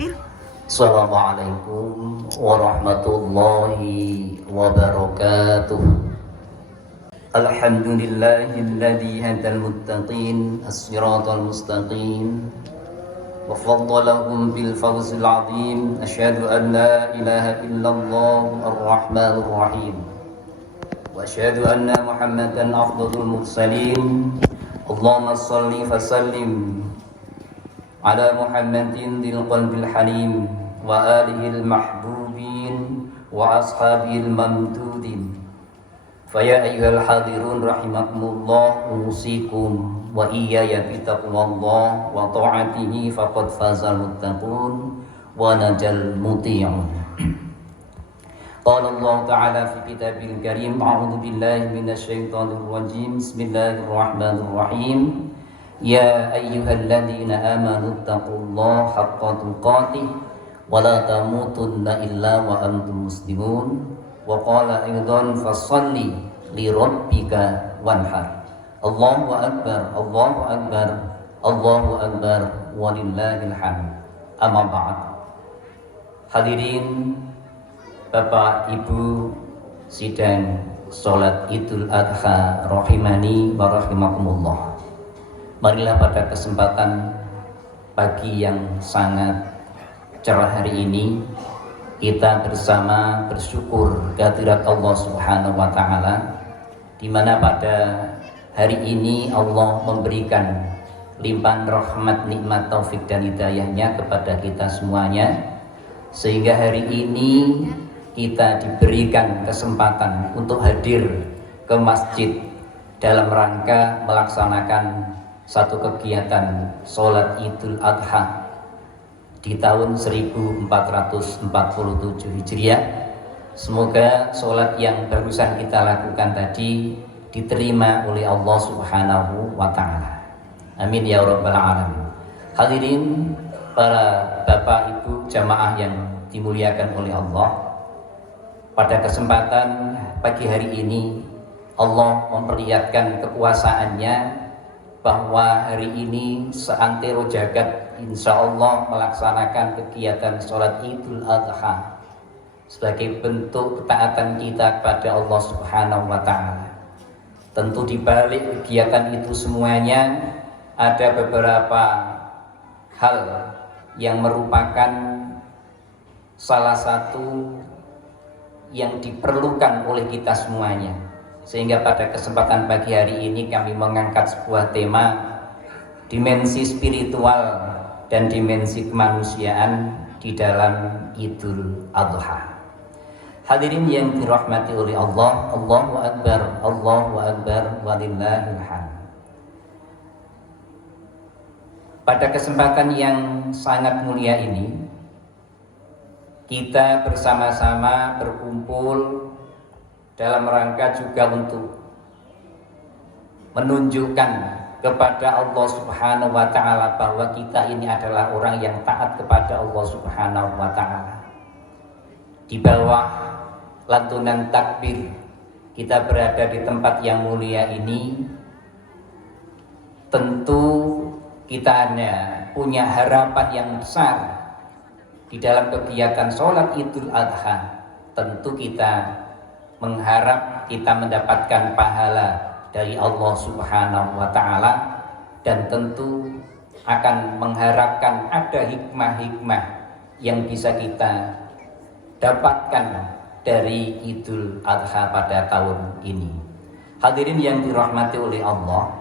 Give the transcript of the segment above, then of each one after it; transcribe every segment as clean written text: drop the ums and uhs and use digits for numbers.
Assalamualaikum warahmatullahi wabarakatuh. Alhamdulillahilladzi hadal muttaqin as-siratal mustaqim wa faddalahum bil fawzil azim. Asyhadu an la ilaha illallah ar-rahmanur rahim wa asyhadu anna Muhammadan afdhalul mursalin. Allahumma shalli wa sallim ala Muhammadin dil qalbil halim wa alihil mahbubin wa ashabil mamdudin. Faya ayyuhal hadirun rahimakumullah, usikum wa iyaya bitaqwallah wa ta'atihi faqad fazal muttaqun wa najal muti'un. Qala Allah ta'ala fi kitabil karim, a'udzu billahi minasy syaithanir rajim. Bismillahirrahmanirrahim. Ya ayyuhalladzina amanu taqullaha haqqa tuqatih wa la tamutunna illa wa antum muslimun. Wa qala aidan fasalli li rabbika wanhar. Allahu akbar, Allahu akbar, Allahu akbar, walillahil hamd. Amma ba'd. Hadirin Bapak Ibu sidang salat Idul Adha rahimani wa rahimakumullah. Marilah pada kesempatan pagi yang sangat cerah hari ini kita bersama bersyukur kehadirat Allah Subhanahu wa taala, di mana pada hari ini Allah memberikan limpahan rahmat, nikmat, taufik dan hidayahnya kepada kita semuanya, sehingga hari ini kita diberikan kesempatan untuk hadir ke masjid dalam rangka melaksanakan satu kegiatan sholat Idul Adha di tahun 1447 Hijriah. Semoga sholat yang barusan kita lakukan tadi diterima oleh Allah Subhanahu wa ta'ala. Amin ya rabbal alamin. Hadirin para bapak ibu jamaah yang dimuliakan oleh Allah, pada kesempatan pagi hari ini Allah memperlihatkan kekuasaannya bahwa hari ini seantero jagat insya Allah melaksanakan kegiatan sholat Idul Adha sebagai bentuk ketaatan kita kepada Allah Subhanahu wa ta'ala. Tentu di balik kegiatan itu semuanya ada beberapa hal yang merupakan salah satu yang diperlukan oleh kita semuanya, sehingga pada kesempatan pagi hari ini kami mengangkat sebuah tema dimensi spiritual dan dimensi kemanusiaan di dalam Idul Adha. Hadirin yang dirahmati oleh Allah, Allahu akbar, Allahu akbar, walillahil hamd. Pada kesempatan yang sangat mulia ini kita bersama-sama berkumpul dalam rangka juga untuk menunjukkan kepada Allah Subhanahu wa ta'ala bahwa kita ini adalah orang yang taat kepada Allah Subhanahu wa ta'ala. Di bawah lantunan takbir kita berada di tempat yang mulia ini, tentu kita punya harapan yang besar di dalam kegiatan sholat Idul Adha. Tentu kita mengharap kita mendapatkan pahala dari Allah Subhanahu wa ta'ala, dan tentu akan mengharapkan ada hikmah-hikmah yang bisa kita dapatkan dari Idul Adha pada tahun ini. Hadirin yang dirahmati oleh Allah,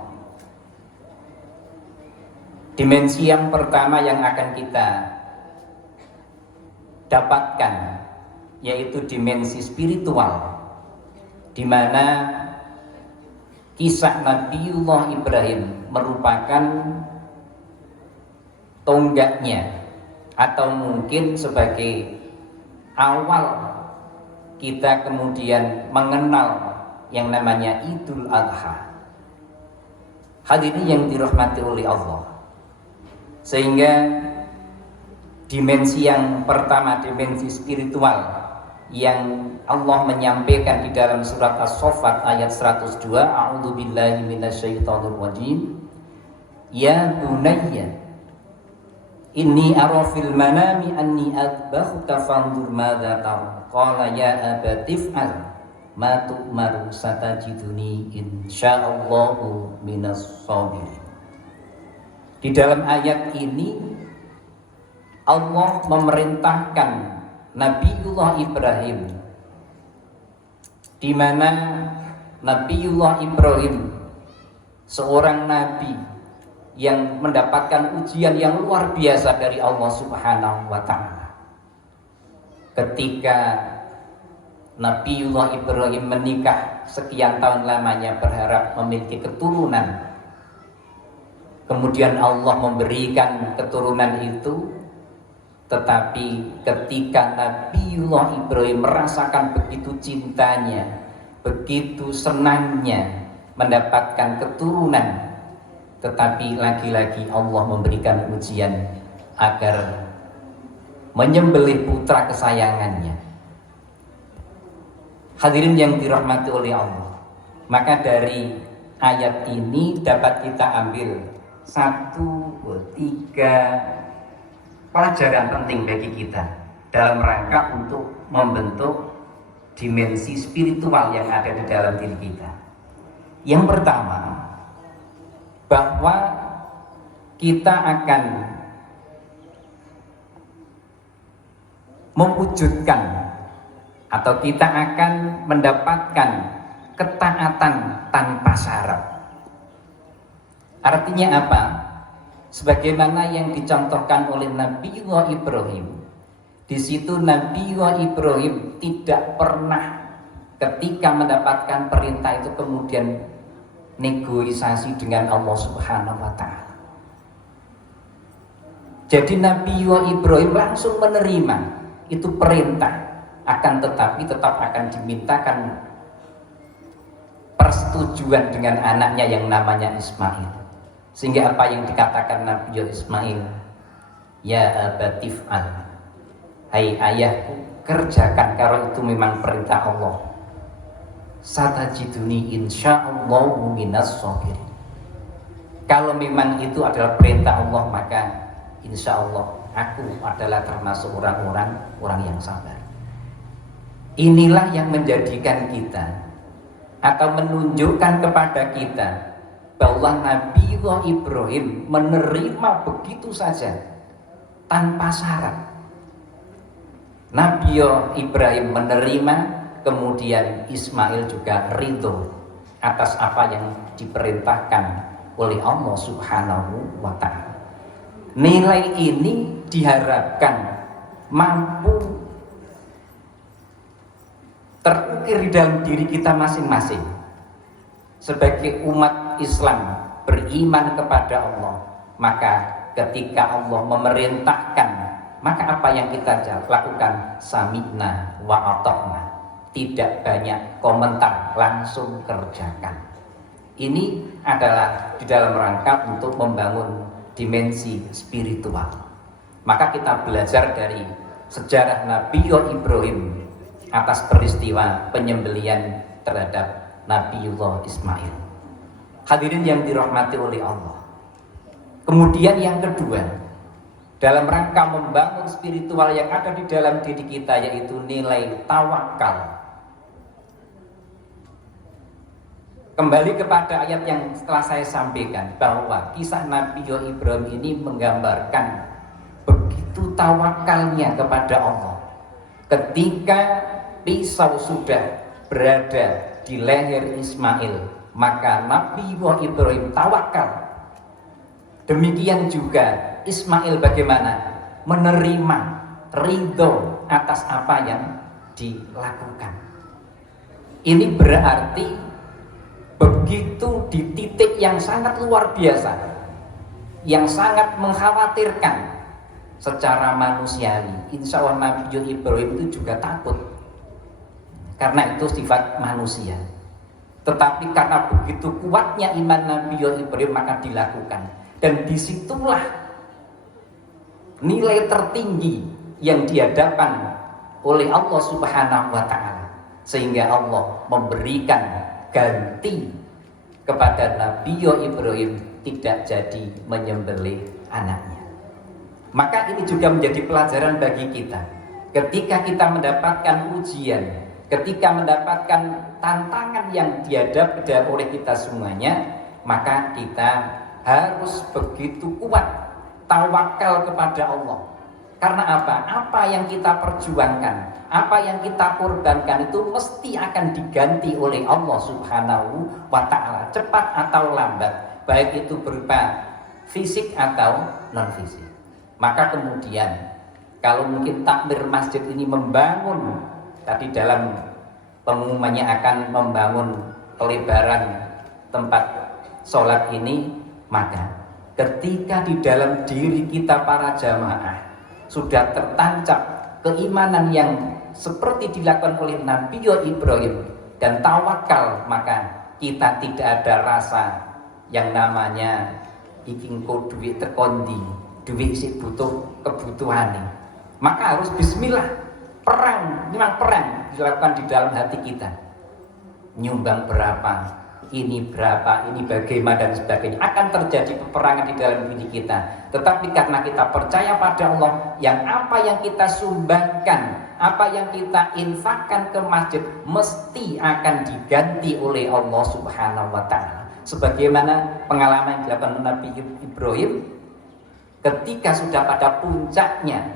dimensi yang pertama yang akan kita dapatkan yaitu dimensi spiritual, di mana kisah Nabiullah Ibrahim merupakan tonggaknya, atau mungkin sebagai awal kita kemudian mengenal yang namanya Idul Adha. Hadirin yang dirahmati oleh Allah, sehingga dimensi yang pertama, dimensi spiritual yang Allah menyampaikan di dalam surat As-Saffat ayat 102, A'udzu billahi minasyaitonir rajim. Ya bunayya Inni ara fil manami anni adbahuka fanzur madza tara. Qala ya abati if'al ma tu'maru satajiduni insyaallahu minas shabirin. Di dalam ayat ini Allah memerintahkan Nabiullah Ibrahim, di mana Nabiullah Ibrahim seorang nabi yang mendapatkan ujian yang luar biasa dari Allah Subhanahu wa taala. Ketika Nabiullah Ibrahim menikah sekian tahun lamanya berharap memiliki keturunan, kemudian Allah memberikan keturunan itu, tetapi ketika Nabiullah Ibrahim merasakan begitu cintanya, begitu senangnya mendapatkan keturunan, tetapi lagi-lagi Allah memberikan ujian agar menyembelih putra kesayangannya. Hadirin yang dirahmati oleh Allah, maka dari ayat ini dapat kita ambil 1, 3 pelajaran penting bagi kita dalam rangka untuk membentuk dimensi spiritual yang ada di dalam diri kita. Yang pertama, bahwa kita akan mewujudkan atau kita akan mendapatkan ketaatan tanpa syarat. Artinya apa? Sebagaimana yang dicontohkan oleh Nabiullah Ibrahim. Di situ Nabiullah Ibrahim tidak pernah ketika mendapatkan perintah itu kemudian negosiasi dengan Allah Subhanahu wa taala. Jadi Nabiullah Ibrahim langsung menerima itu perintah, akan tetapi tetap akan dimintakan persetujuan dengan anaknya yang namanya Ismail. Sehingga apa yang dikatakan Nabi Ismail, ya abati if'al, hai ayahku, kerjakan kalau itu memang perintah Allah. Satajiduni insyaallahu minas shabirin. Kalau memang itu adalah perintah Allah, maka insya Allah aku adalah termasuk orang yang sabar. Inilah yang menjadikan kita atau menunjukkan kepada kita bahwa Nabiullah Ibrahim menerima begitu saja tanpa syarat. Nabiullah Ibrahim menerima, kemudian Ismail juga ridho atas apa yang diperintahkan oleh Allah Subhanahu wa ta'ala. Nilai ini diharapkan mampu terukir di dalam diri kita masing-masing. Sebagai umat Islam beriman kepada Allah, maka ketika Allah memerintahkan, maka apa yang kita lakukan? Sami'na wa ata'na. Tidak banyak komentar, langsung kerjakan. Ini adalah di dalam rangka untuk membangun dimensi spiritual. Maka kita belajar dari sejarah Nabiullah Ibrahim atas peristiwa penyembelian terhadap Nabiullah Ismail. Hadirin yang dirahmati oleh Allah. Kemudian yang kedua, dalam rangka membangun spiritual yang ada di dalam diri kita, yaitu nilai tawakal. Kembali kepada ayat yang setelah saya sampaikan, bahwa kisah Nabiullah Ibrahim ini menggambarkan begitu tawakalnya kepada Allah. Ketika pisau sudah berada di leher Ismail, maka Nabiullah Ibrahim tawakal. Demikian juga Ismail bagaimana? Menerima, ridho atas apa yang dilakukan. Ini berarti begitu di titik yang sangat luar biasa, yang sangat mengkhawatirkan secara manusiawi. Insya Allah Nabiullah Ibrahim itu juga takut, karena itu sifat manusia. Tetapi karena begitu kuatnya iman Nabiullah Ibrahim, maka dilakukan. Dan disitulah nilai tertinggi yang dihadapan oleh Allah Subhanahu wa ta'ala, sehingga Allah memberikan ganti kepada Nabiullah Ibrahim, tidak jadi menyembelih anaknya. Maka ini juga menjadi pelajaran bagi kita. Ketika kita mendapatkan ujian, ketika mendapatkan tantangan yang dihadapi oleh kita semuanya, maka kita harus begitu kuat tawakal kepada Allah. Karena apa? Apa yang kita perjuangkan, apa yang kita korbankan itu mesti akan diganti oleh Allah Subhanahu wa ta'ala, cepat atau lambat, baik itu berupa fisik atau non fisik. Maka kemudian kalau mungkin takmir masjid ini membangun, tadi dalam pengumumannya akan membangun pelebaran tempat sholat ini, maka ketika di dalam diri kita para jamaah sudah tertancap keimanan yang seperti dilakukan oleh Nabi Ibrahim dan tawakal, maka kita tidak ada rasa yang namanya iking duit terkondi, duit sih butuh kebutuhan. Maka harus bismillah, perang, memang perang dilakukan di dalam hati kita. Nyumbang berapa, ini berapa, ini bagaimana dan sebagainya. Akan terjadi peperangan di dalam diri kita. Tetapi karena kita percaya pada Allah, yang apa yang kita sumbangkan, apa yang kita infakkan ke masjid mesti akan diganti oleh Allah Subhanahu wa ta'ala. Sebagaimana pengalaman yang dilakukan Nabi Ibrahim ketika sudah pada puncaknya,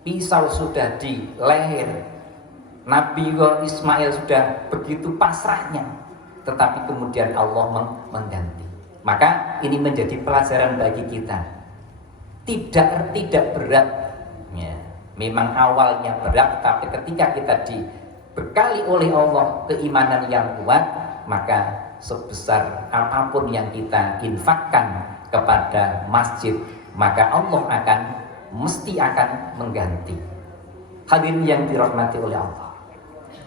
pisau sudah di leher, Nabi Ismail sudah begitu pasrahnya, tetapi kemudian Allah mengganti. Maka ini menjadi pelajaran bagi kita. Tidak berat ya. Memang awalnya berat, tapi ketika kita dibekali oleh Allah keimanan yang kuat, maka sebesar apapun yang kita infakkan kepada masjid, maka Allah mesti akan mengganti. Hadirin yang dirahmati oleh Allah.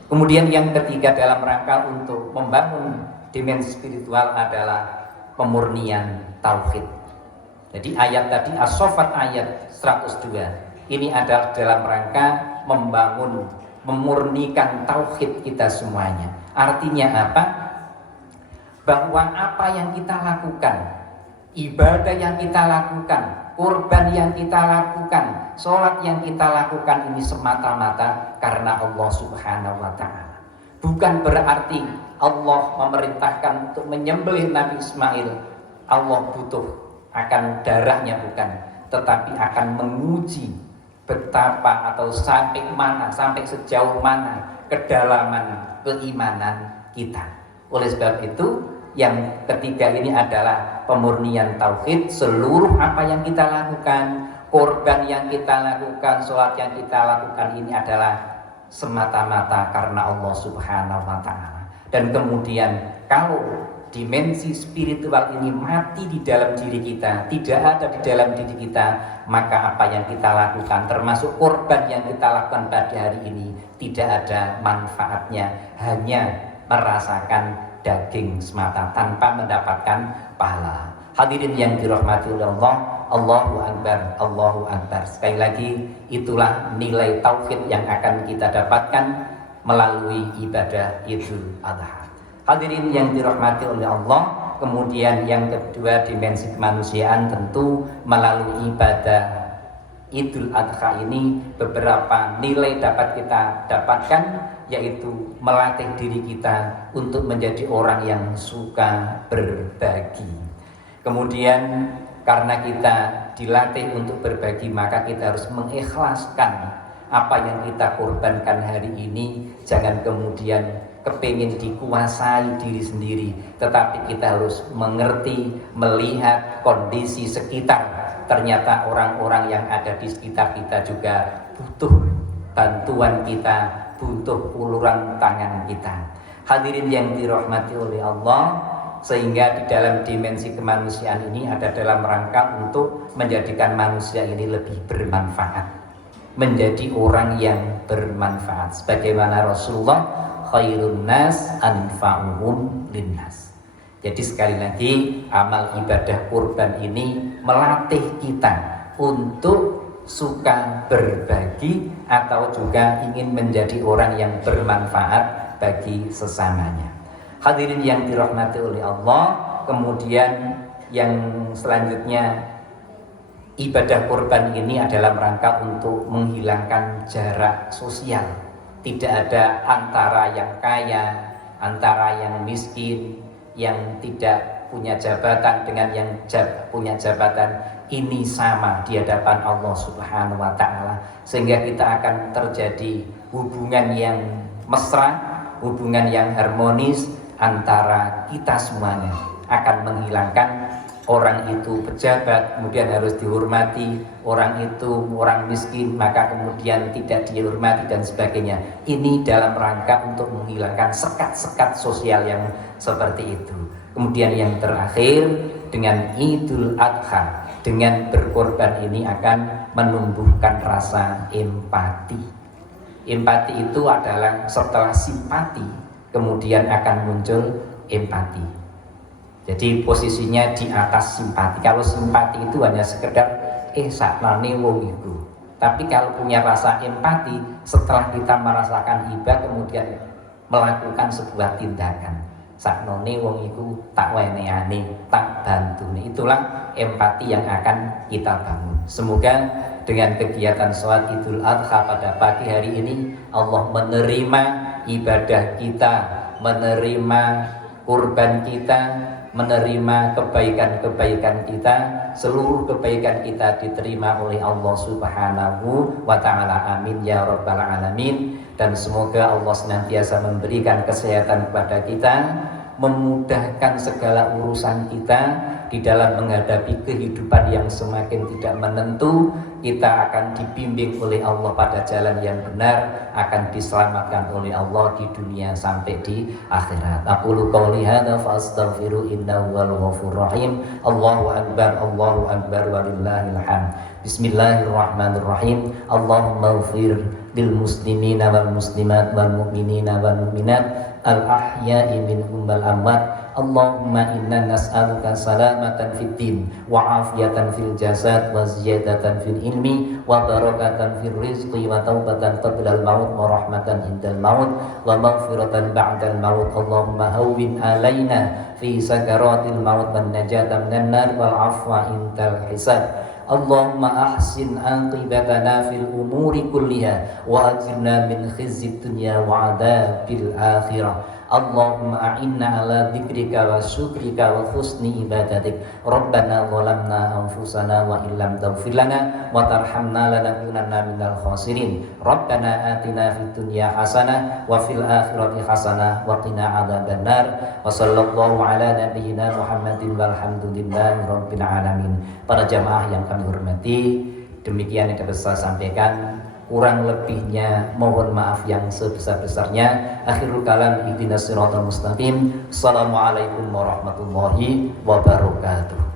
Kemudian yang ketiga dalam rangka untuk membangun dimensi spiritual adalah pemurnian tauhid. Jadi ayat tadi As-Saffat ayat 102 ini adalah dalam rangka memurnikan tauhid kita semuanya. Artinya apa? Bahwa apa yang kita lakukan, ibadah yang kita lakukan, kurban yang kita lakukan, sholat yang kita lakukan ini semata-mata karena Allah Subhanahu wa ta'ala. Bukan berarti Allah memerintahkan untuk menyembelih Nabi Ismail, Allah butuh akan darahnya, bukan, tetapi akan menguji betapa atau sampai mana, sampai sejauh mana kedalaman keimanan kita. Oleh sebab itu yang ketiga ini adalah pemurnian tauhid. Seluruh apa yang kita lakukan, korban yang kita lakukan, sholat yang kita lakukan ini adalah semata-mata karena Allah Subhanahu wa ta'ala. Dan kemudian kalau dimensi spiritual ini mati di dalam diri kita, tidak ada di dalam diri kita, maka apa yang kita lakukan, termasuk korban yang kita lakukan pada hari ini, tidak ada manfaatnya, hanya merasakan daging semata tanpa mendapatkan pahala. Hadirin yang dirahmati oleh Allah, Allahu Akbar, Allahu Akbar. Sekali lagi, itulah nilai tauhid yang akan kita dapatkan melalui ibadah Idul Adha. Hadirin yang dirahmati oleh Allah, kemudian yang kedua dimensi kemanusiaan tentu melalui ibadah Idul Adha ini beberapa nilai dapat kita dapatkan, yaitu melatih diri kita untuk menjadi orang yang suka berbagi. Kemudian karena kita dilatih untuk berbagi, maka kita harus mengikhlaskan apa yang kita korbankan hari ini. Jangan kemudian kepingin dikuasai diri sendiri, tetapi kita harus mengerti, melihat kondisi sekitar. Ternyata orang-orang yang ada di sekitar kita juga butuh bantuan kita, butuh uluran tangan kita. Hadirin yang dirahmati oleh Allah, sehingga di dalam dimensi kemanusiaan ini ada dalam rangka untuk menjadikan manusia ini lebih bermanfaat, menjadi orang yang bermanfaat. Sebagaimana Rasulullah, khairun nas anfa'uhum linnas. Jadi sekali lagi, amal ibadah kurban ini melatih kita untuk suka berbagi atau juga ingin menjadi orang yang bermanfaat bagi sesamanya. Hadirin yang dirahmati oleh Allah, kemudian yang selanjutnya ibadah kurban ini adalah rangka untuk menghilangkan jarak sosial. Tidak ada antara yang kaya, antara yang miskin, yang tidak punya jabatan dengan yang punya jabatan. Ini sama di hadapan Allah Subhanahu wa Ta'ala, sehingga kita akan terjadi hubungan yang mesra, hubungan yang harmonis antara kita semuanya. Akan menghilangkan orang itu pejabat kemudian harus dihormati, orang itu orang miskin maka kemudian tidak dihormati dan sebagainya. Ini dalam rangka untuk menghilangkan sekat-sekat sosial yang seperti itu. Kemudian yang terakhir, dengan Idul Adha, dengan berkorban ini akan menumbuhkan rasa empati. Empati itu adalah setelah simpati kemudian akan muncul empati. Jadi posisinya di atas simpati. Kalau simpati itu hanya sekedar saknane wong iku. Tapi kalau punya rasa empati, setelah kita merasakan iba kemudian melakukan sebuah tindakan. Saknone wong iku tak weneane, tak bantune. Itulah empati yang akan kita bangun. Semoga dengan kegiatan sholat Idul Adha pada pagi hari ini, Allah menerima ibadah kita, menerima kurban kita, menerima kebaikan-kebaikan kita. Seluruh kebaikan kita diterima oleh Allah Subhanahu wa Ta'ala. Amin ya rabbal alamin. Dan semoga Allah senantiasa memberikan kesehatan kepada kita, memudahkan segala urusan kita di dalam menghadapi kehidupan yang semakin tidak menentu. Kita akan dibimbing oleh Allah pada jalan yang benar, akan diselamatkan oleh Allah di dunia sampai di akhirat. Aqulu qouli hadza fa astaghfiru innahu wal ghafurur rahim. Allahu akbar walillahil hamd. Bismillahirrahmanirrahim. Allahumma ighfir lil muslimina wal muslimat wal mu'minina wal mu'minat al ahya'i minhum wal amwat. Allahumma inna nas'aluka salamatan fid din wa afiyatan fil jasad wa ziyadatan fil ilmi wa barakatan fil rizqi wa taubatan qabla al maut wa rahmatan indal maut wa maghfiratan ba'dal maut. Allahumma hawwin alaina fi sakaratil maut wan najata minan nar wal afwa indal hisab. Allahumma ahsin aqibatana fil umuri kulliha wa ajirna min khizyid dunya wa adabil akhirah. Allahumma a'inna ala dzikrika wa syukrika wa husni ibadatik. Rabbana zalamna anfusana wa illam taghfir lana wa tarhamna lanakunanna minal khasirin. Rabbana atina fid dunya hasanah wa fil akhirati hasanah wa qina adzabannar. Wa sallallahu ala nabiyyina Muhammadin walhamdulillahi rabbil alamin. Para jamaah yang kami hormati, demikian yang dapat saya sampaikan. Kurang lebihnya mohon maaf yang sebesar-besarnya. Akhirul kalam ihdinas siratal mustaqim. Assalamualaikum warahmatullahi wabarakatuh.